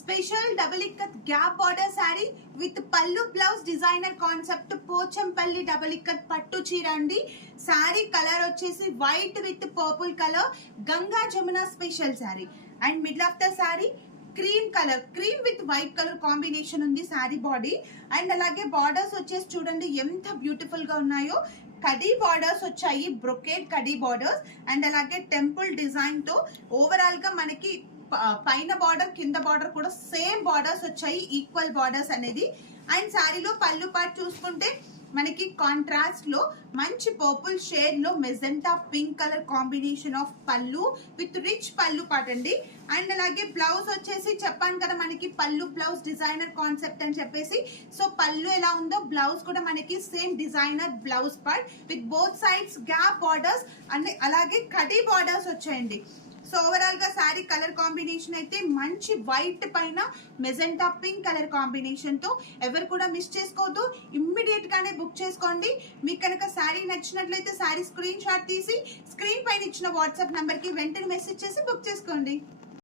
Special double ikat gap border saree with pallu blouse designer concept Pochampally double ikat పట్టు చీర అండి. Saree colour వచ్చేసి white with purple colour Ganga Jamuna special saree and middle of the saree cream colour, cream with white colour combination ఉంది saree body. And అలాగే borders వచ్చేసి చూడండి ఎంత beautiful గా ఉన్నాయో. కడీ బార్డర్స్ వచ్చాయి, బ్రొకేట్ కడీ బార్డర్స్ అండ్ అలాగే టెంపుల్ డిజైన్ తో ఓవరాల్ గా మనకి పైన బార్డర్ కింద బార్డర్ కూడా సేమ్ బార్డర్స్ వచ్చాయి, ఈక్వల్ బార్డర్స్ అనేది. అండ్ శారీలో పళ్ళు పార్ట్ చూసుకుంటే మనకి కాంట్రాస్ట్ లో మంచి పర్పుల్ షేడ్ లో magenta pink colour combination of పళ్ళు విత్ రిచ్ పళ్ళు పార్ట్ అండి. అండ్ అలాగే బ్లౌజ్ వచ్చేసి చెప్పాను కదా మనకి పళ్ళు బ్లౌజ్ డిజైనర్ కాన్సెప్ట్ అని చెప్పేసి. సో పళ్ళు ఎలా ఉందో బ్లౌజ్ కూడా మనకి same designer blouse part with both sides gap borders and అలాగే కడీ బార్డర్స్ వచ్చాయండి. సో ఓవరాల్ గా శారీ కలర్ కాంబినేషన్ అయితే మంచి వైట్ పైన మెజెంటా పింక్ కలర్ కాంబినేషన్ తో. ఎవరు కూడా మిస్ చేసుకోవద్దు, ఇమ్మీడియట్ గానే బుక్ చేసుకోండి. మీకు కనుక శారీ నచ్చినట్లయితే శారీ స్క్రీన్ షాట్ తీసి స్క్రీన్ పైన ఇచ్చిన వాట్సాప్ నంబర్ కి వెంటనే మెసేజ్ చేసి బుక్ చేసుకోండి.